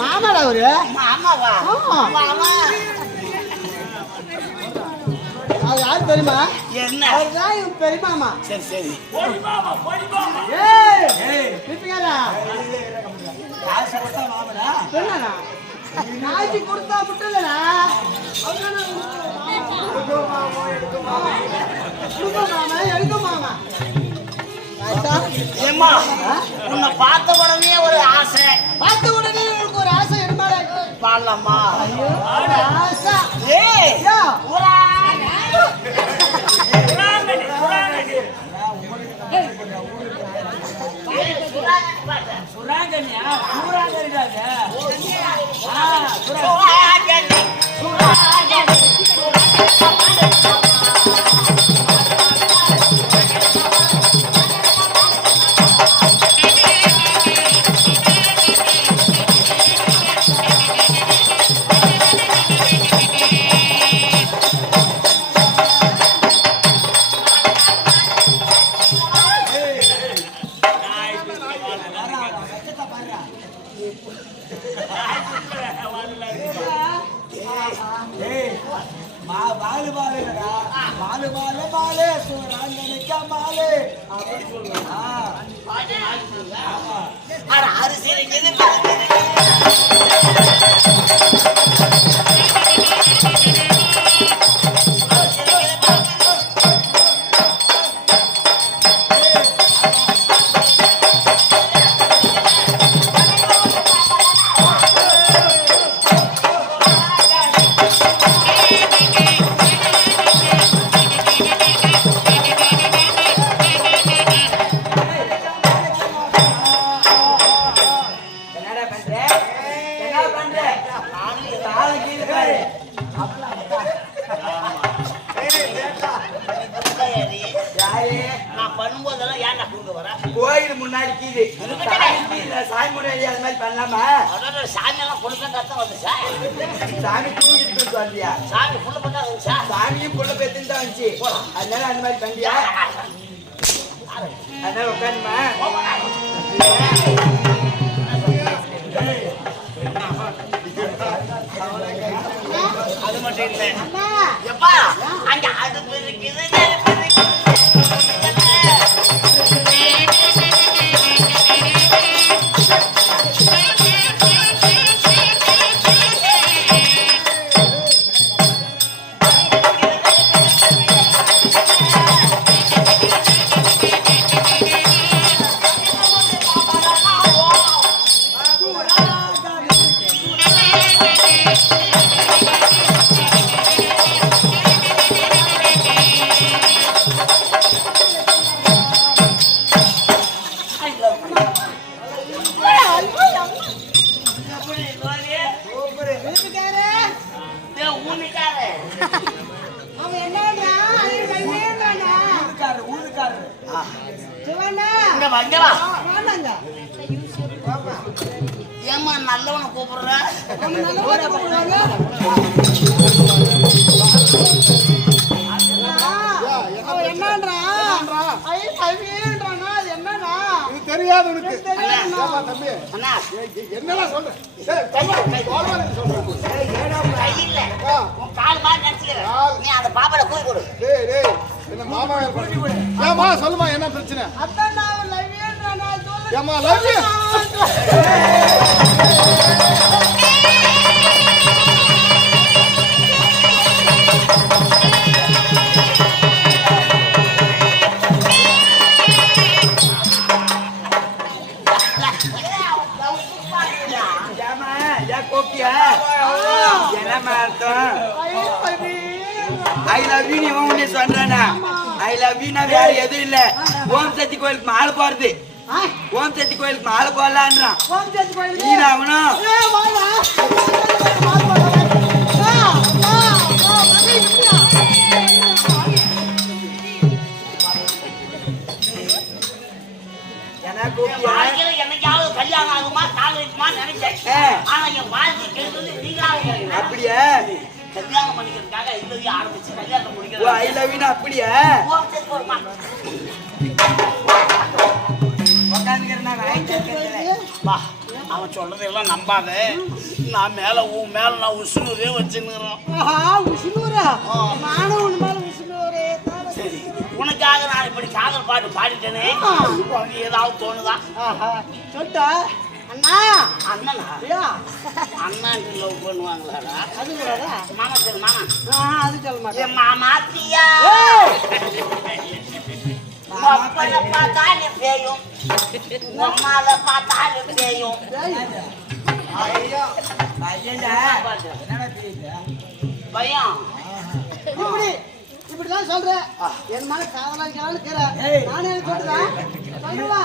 மாமாடா அவரு அது யாரு தெரியுமா? என்ன அதுதான் பெரியமாமா. சரி சரி நாய்க்கு கொடுத்தா மட்டும் இல்லடா உன்னை பார்த்த உடனே ஒரு ஆசை. பார்த்த உடனே உங்களுக்கு ஒரு ஆசை எடுமாட பாடலாமா? ஆசை சுராங்கனியா? சுராங்கனிடாங்க. கோயில் முன்னாடி கீது சாமி முன்னாடி அது மாதிரி பண்ணலாமா? சாமி எல்லாம் பொண்ணு கத்தம் வந்துச்சா? சாமி தூங்கிட்டு வந்தியா? சாமி புள்ள பண்ணா வந்துச்சா? சாமியும் புள்ள பேத்துன்னு தான் வந்துச்சு. அதனால அந்த மாதிரி பண்ணியா? அதனால உட்காந்துமா அது மட்டும் இல்லை. எப்பா அங்க அடுப்பு இருக்குது ஏமா நல்லவனை கூப்பிடுற? தெரியாது உனக்கு. என்னெல்லாம் சொல்றேன் கால் மாதிரி நினைச்சு அடிக்கிறேன். நீ அந்த பாப்பால கூவி கொடு. டேய் டேய் என்ன மாமா ஏமா சொல்லுமா என்ன பிரச்சனை அதான் நான் லவ் யூ நான் சொல்றேன். ஏமா லவ் யூ ஏமா ஏன் கோப்பியா என்னமா அர்த்தம் ஐ லவ் யூ நீ உன்னை சொல்றானா ஐ லவ் யூ வேற எதுவும் இல்ல ஓம் சக்தி கோயிலுக்கு மாலை போறது ஓம் சக்தி கோயிலுக்கு மாலை போடலான்றான் ஓம் சக்தி கோயிலுக்கு நீ அவனும் வாழ்க்கையில என்னைக்காவது கல்யாணம் ஆகுமா காதலிக்குமா நினைச்சேன். ஆனா என் வாழ்க்கை கெடுத்தது நீங்களாவே. அப்படியே கல்யாணம் பண்ணிக்கிறதுக்காக இதுலயும் ஆரம்பிச்சு கல்யாணம் ஐ முடிக்கிறது. லவ் யூ அப்படியே வா, அவன் சொல்றதெல்லாம் நம்பாத. நான் மேல உன் மேல நான் உசுனூரே வச்சுன்னுறேன். ஆஹா உசுனூரா நானும் உன் மேல உசுனூரே சரி, உனக்காக நான் இப்படி காதல் பாட்டு பாடிட்டேனே, உனக்கு ஏதாவது தோணுதா? ஆஹா சொல்லிட்டா அண்ணா அண்ணனா? ஐயா அண்ணான்ட்டு லவ் பண்ணுவாங்களாடா? அது கூடதா மாமா சரி மாமா. அது சொல்ல மாட்டேன். என் மாமாத்தியா அப்பனை பார்த்தாலே பேயும், அம்மாவை பார்த்தாலே பேயும். பயம் இப்படிதான் சொல்றேன். என் மேல காதலான்னு கேளு. நானே சொல்றேன். சொல்லுவா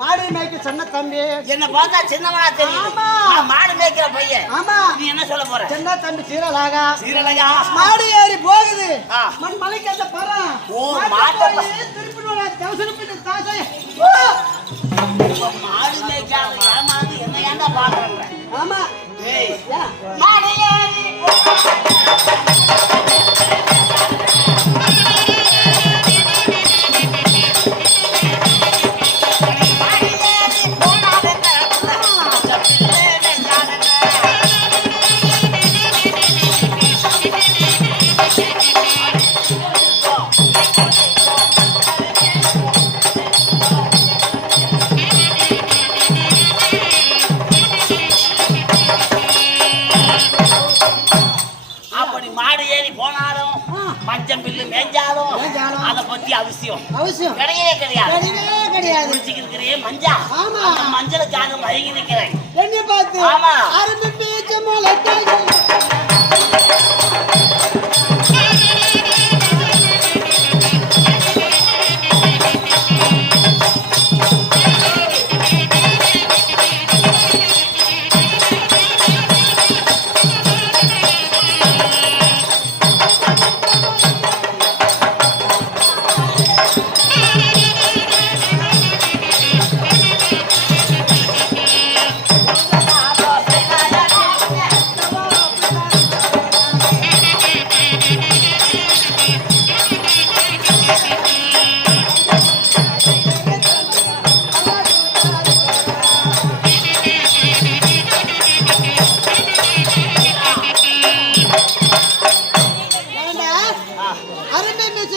பாடி மேய்க்க சொன்ன என்ன பார்த்தா சின்னவனா தெரியும். நான் மாடு மேய்க்கிற பையன். ஆமா நீ என்ன சொல்ல போற? சின்ன தம்பி சீரலாகா சீரலகா மாடு ஏறி போகுது. ஆ. மண் மலைக்கு அந்த பரம். ஓ, மாட்டை திருப்பி தவசனப்பட்டு தாசை. மாடு மேய்க்காத ஏமாந்து என்ன ஏன்டா பாக்குறேன்? ஆமா ஏய் யா மாடு ஏறி மஞ்சள் பில்லு மேஞ்சாலும் அதை பத்தி அவசியம் கிடையவே கிடையாது. குடிச்சிக்கிறே மஞ்சா. அந்த மஞ்சளுக்காக மயங்கி நிற்கிறேன். என்ன பார்த்து ஆமா ஆரம்பிச்ச மொளக்காய்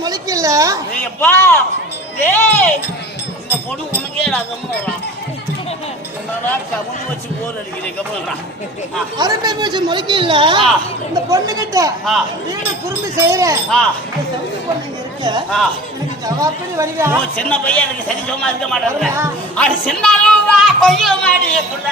முளைக்கல இந்த பொண்ணு கிட்ட வீடு குறும்பு செய்யற பொண்ணு இருக்கு. எனக்கு அப்படி வடிவா ஓ, சின்ன பையன் எனக்கு சரி சும்மா இருக்க மாட்டேன் அது சின்ன கொஞ்சம் மாடி புள்ள